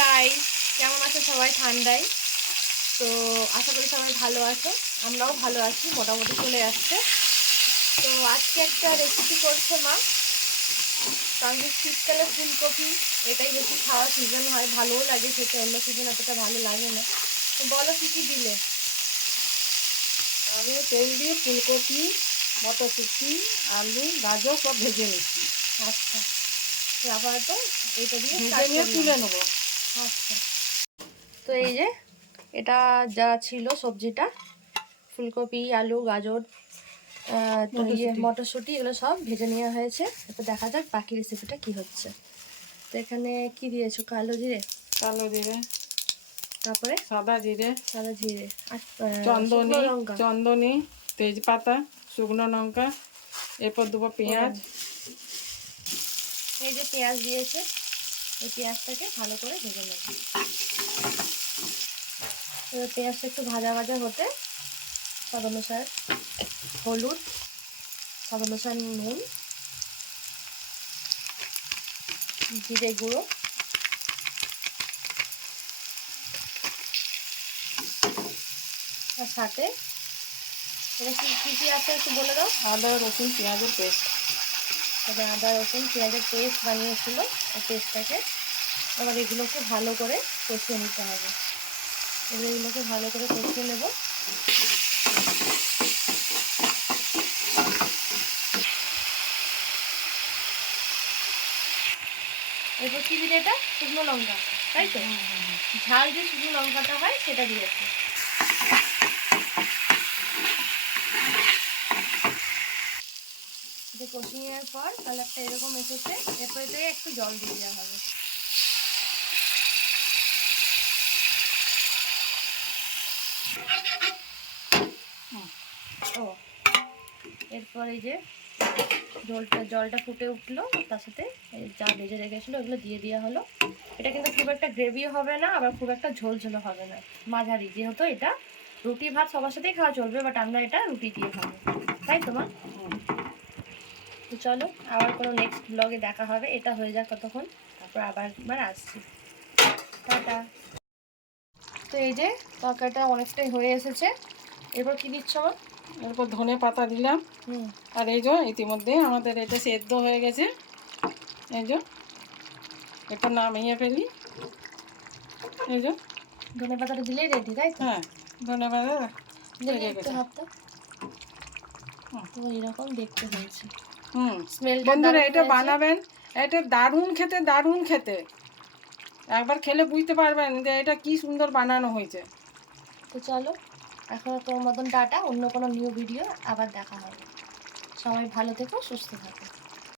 Guys, কেমন আছো সবাই ঠান্ডায়? তো আশা করি সবাই ভালো আছো, আমরাও ভালো আছি, মোটামুটি চলে আসছে। তো আজকে একটা রেসিপি করছে মা। কারণ শীতকালে ফুলকপি এটাই বেশি খাওয়া সিজন হয়, ভালোও লাগে খেতে, অন্য সিজন এতটা ভালো লাগে না। তো বলো কী কী দিলে? আমি তেল দিয়ে ফুলকপি, মটরশুঁটি, আলু, গাজর সব ভেজে নিচ্ছি। আচ্ছা, আপাতত এটা দিয়ে ভেজে নিয়ে তুলে নেবো। আচ্ছা, তো এই যে এটা যা ছিল সবজিটা, ফুলকপি, আলু, গাজর, তো মটরশুঁটি এগুলো সব ভেজে নেওয়া হয়েছে। এরপর দেখা যাক বাকি রেসিপিটা কি হচ্ছে। তো এখানে কি দিয়েছো? কালো জিরে, তারপরে সাদা জিরে, আর চন্দনী, শুকনো লঙ্কা, তেজপাতা, শুকনো লঙ্কা, এরপর দেবো পেঁয়াজ। এই যে পেঁয়াজ দিয়েছে, এই পেঁয়াজটাকে ভালো করে ভেজে নেব। পেঁয়াজটা একটু ভাজা ভাজা হতে স্বাদ অনুসার হলুদ, স্বাদ অনুসার নুন, জিরে গুঁড়ো, আর সাথে এটা কী কী আছে একটু বলে দাও। আদা রসুন পেঁয়াজের পেস্ট। এটা আদা রসুন পেঁয়াজের পেস্ট বানিয়েছিল, এই পেস্টটাকে এবার এগুলোকে ভালো করে কষিয়ে নিতে হবে। এগুলোকে ভালো করে কষিয়ে নেব। এরপর কি দিলে? এটা শুকনো লঙ্কা, তাই তো? ঝাল যে শুকনো লঙ্কাটা হয় সেটা দিয়েছে। এটা কষিয়ে নেওয়ার পর কালারটা এরকম এসেছে। এরপর এতে একটু জল দিয়ে দেওয়া হবে। ও এরপর এই যে জলটা ফুটে উঠলো, তার সাথে যা ভেজে রেখেছিলো এগুলো দিয়ে দেওয়া হলো। এটা কিন্তু খুব একটা গ্রেভিও হবে না, আবার খুব একটা ঝোলঝোলও হবে না, মাঝারি। যেহেতু এটা রুটি ভাত সবার সাথেই খাওয়া চলবে, বাট আমরা এটা রুটি দিয়ে খাবো, তাই তো মা? তো চলো আবার কোনো নেক্সট ব্লগে দেখা হবে। এটা হয়ে যাক কতক্ষণ, তারপর আবার আসছি। টাটা। তো এই যে তরকারিটা অনেকটাই হয়ে এসেছে। এরপর কি দিচ্ছ মা? এরপর ধনে পাতা দিলাম। আর এই যে ইতিমধ্যে আমাদের এটা সেদ্ধ হয়ে গেছে। এই যে এটা নামিয়ে ফেলি। এই যে ধনে পাতাটা দিলেই রেডি, তাই তো? হ্যাঁ, ধনে পাতা একটু হাতটা তো এরকম দেখতে হয়েছে। বন্ধুরা এটা বানাবেন, এটা দারুণ খেতে, দারুণ খেতে। একবার খেলে বুঝতে পারবেন যে এটা কি সুন্দর বানানো হয়েছে। তো চলো এখন তোমার মতন টাটা, অন্য কোনো নিউ ভিডিও আবার দেখা হবে। সবাই ভালো থেকো, সুস্থ থাকো।